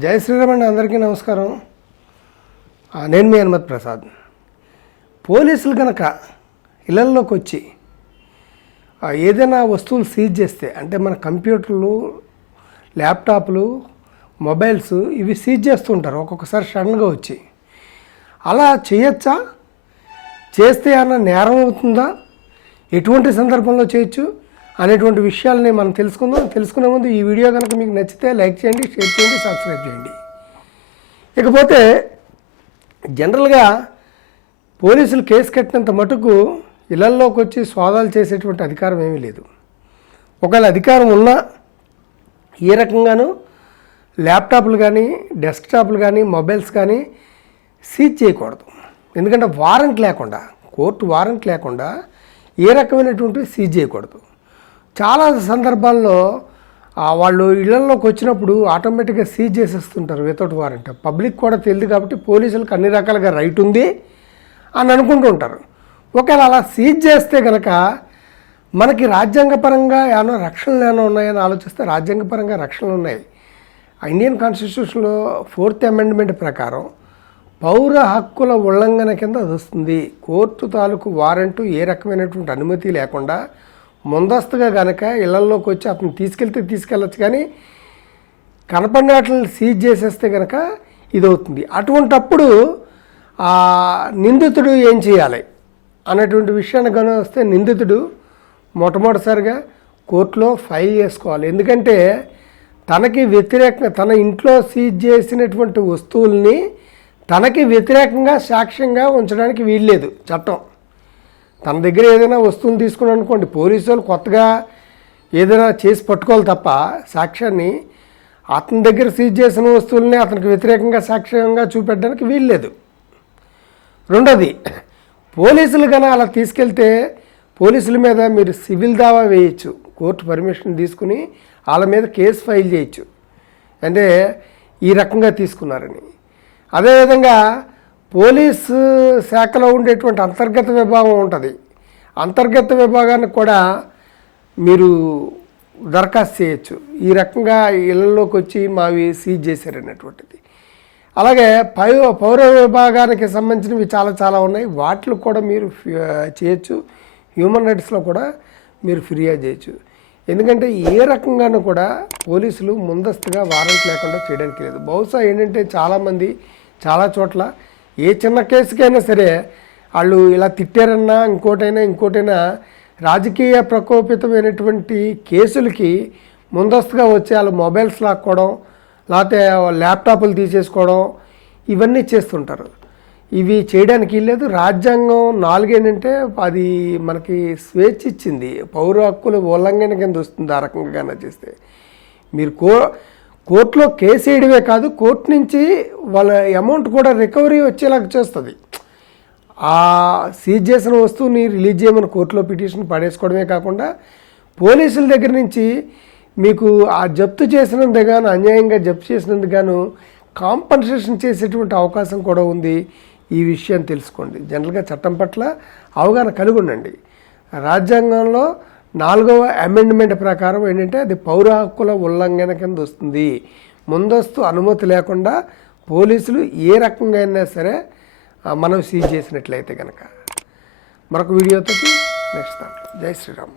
జై శ్రీరామ్ అండి, అందరికీ నమస్కారం. నేను మీ హనుమత్ ప్రసాద్. పోలీసులు కనుక ఇళ్లలోకి వచ్చి ఏదైనా వస్తువులు సీజ్ చేస్తే, అంటే మన కంప్యూటర్లు, ల్యాప్టాప్లు, మొబైల్స్ ఇవి సీజ్ చేస్తుంటారు ఒక్కొక్కసారి సడన్గా వచ్చి. అలా చేయొచ్చా? చేస్తే ఏమన్నా నేరం అవుతుందా? ఎటువంటి సందర్భంలో చేయొచ్చు అనేటువంటి విషయాలని మనం తెలుసుకుందాం. తెలుసుకునే ముందు ఈ వీడియో కనుక మీకు నచ్చితే లైక్ చేయండి, షేర్ చేయండి, సబ్స్క్రైబ్ చేయండి. ఇకపోతే జనరల్గా పోలీసులు కేసు కట్టినంత మటుకు ఇళ్లలోకి వచ్చి సోదాలు చేసేటువంటి అధికారం ఏమీ లేదు. ఒకవేళ అధికారం ఉన్నా ఏ రకంగానూ ల్యాప్టాప్లు కానీ, డెస్క్టాప్లు కానీ, మొబైల్స్ కానీ సీజ్ చేయకూడదు. ఎందుకంటే వారెంట్ లేకుండా, కోర్టు వారెంట్ లేకుండా ఏ రకమైనటువంటి సీజ్ చేయకూడదు. చాలా సందర్భాల్లో వాళ్ళు ఇళ్లలోకి వచ్చినప్పుడు ఆటోమేటిక్గా సీజ్ చేసేస్తుంటారు వితౌట్ వారెంట్. పబ్లిక్ కూడా తెలియదు కాబట్టి పోలీసులకు అన్ని రకాలుగా రైట్ ఉంది అని అనుకుంటూ ఉంటారు. ఒకవేళ అలా సీజ్ చేస్తే కనుక మనకి రాజ్యాంగపరంగా ఏమైనా రక్షణలు ఏమైనా ఉన్నాయని ఆలోచిస్తే రాజ్యాంగపరంగా రక్షణలు ఉన్నాయి. ఇండియన్ కాన్స్టిట్యూషన్లో 4th అమెండ్మెంట్ ప్రకారం పౌర హక్కుల ఉల్లంఘన కింద అది వస్తుంది. కోర్టు తాలూకు వారెంటు ఏ రకమైనటువంటి అనుమతి లేకుండా ముందస్తుగా కనుక ఇళ్లలోకి వచ్చి అతను తీసుకెళ్ళచ్చు, కానీ కనపడినట్లని సీజ్ చేసేస్తే కనుక ఇది అవుతుంది. అటువంటప్పుడు నిందితుడు ఏం చేయాలి అనేటువంటి విషయాన్ని కనుక వస్తే నిందితుడు మొట్టమొదటిసారిగా కోర్టులో ఫైల్ చేసుకోవాలి. ఎందుకంటే తనకి వ్యతిరేకంగా, తన ఇంట్లో సీజ్ చేసినటువంటి వస్తువుల్ని తనకి వ్యతిరేకంగా సాక్ష్యంగా ఉంచడానికి వీల్లేదు చట్టం. తన దగ్గర ఏదైనా వస్తువుని తీసుకుని అనుకోండి, పోలీసు వాళ్ళు కొత్తగా ఏదైనా చేసి పట్టుకోవాలి తప్ప సాక్ష్యాన్ని అతని దగ్గర సీజ్ చేసిన వస్తువుల్ని అతనికి వ్యతిరేకంగా సాక్ష్యంగా చూపెట్టడానికి వీల్లేదు. రెండోది, పోలీసులు కన్నా అలా తీసుకెళ్తే పోలీసుల మీద మీరు సివిల్ దావా వేయచ్చు. కోర్టు పర్మిషన్ తీసుకుని వాళ్ళ మీద కేసు ఫైల్ చేయొచ్చు, అంటే ఈ రకంగా తీసుకున్నారని. అదేవిధంగా పోలీసు శాఖలో ఉండేటువంటి అంతర్గత విభాగం ఉంటుంది. అంతర్గత విభాగానికి కూడా మీరు దరఖాస్తు చేయొచ్చు, ఈ రకంగా ఇళ్లలోకి వచ్చి మావి సీజ్ చేశారనేటువంటిది. అలాగే పౌర విభాగానికి సంబంధించినవి చాలా ఉన్నాయి, వాటిలో కూడా మీరు చేయొచ్చు. హ్యూమన్ రైట్స్లో కూడా మీరు ఫిర్యాదు చేయొచ్చు. ఎందుకంటే ఏ రకంగానూ కూడా పోలీసులు ముందస్తుగా వారెంట్ లేకుండా చేయడానికి లేదు. బహుశా ఏంటంటే చాలామంది చాలా చోట్ల ఏ చిన్న కేసుకైనా సరే వాళ్ళు ఇలా తిట్టారన్నా ఇంకోటైనా రాజకీయ ప్రకోపితమైనటువంటి కేసులకి ముందస్తుగా వచ్చి వాళ్ళు మొబైల్స్ లాక్కోవడం, లేకపోతే ల్యాప్టాప్లు తీసేసుకోవడం ఇవన్నీ చేస్తుంటారు. ఇవి చేయడానికి లేదు. రాజ్యాంగం 4 ఏంటంటే అది మనకి స్వేచ్ఛ ఇచ్చింది, పౌర హక్కుల ఉల్లంఘన కింద వస్తుంది. ఆ రకంగా చేస్తే మీరు కోర్టులో కేసు వేయడమే కాదు, కోర్టు నుంచి వాళ్ళ అమౌంట్ కూడా రికవరీ వచ్చేలాగా చేస్తుంది. ఆ సీజ్ చేసిన వస్తువుని రిలీజ్ చేయమని కోర్టులో పిటిషన్ పడేసుకోవడమే కాకుండా పోలీసుల దగ్గర నుంచి మీకు ఆ జప్తు చేసినందుకు గాను, అన్యాయంగా జప్తు చేసినందుకు గాను కాంపన్సేషన్ చేసేటువంటి అవకాశం కూడా ఉంది. ఈ విషయాన్ని తెలుసుకోండి. జనరల్గా చట్టం పట్ల అవగాహన కలిగి ఉండండి. రాజ్యాంగంలో 4వ అమెండ్మెంట్ ప్రకారం ఏంటంటే అది పౌర హక్కుల ఉల్లంఘన కింద వస్తుంది. ముందస్తు అనుమతి లేకుండా పోలీసులు ఏ రకంగా అయినా సరే మనం సీజ్ చేసినట్లయితే కనుక. మరొక వీడియోతో నెక్స్ట్ దాంట్లో. జై శ్రీరామ్.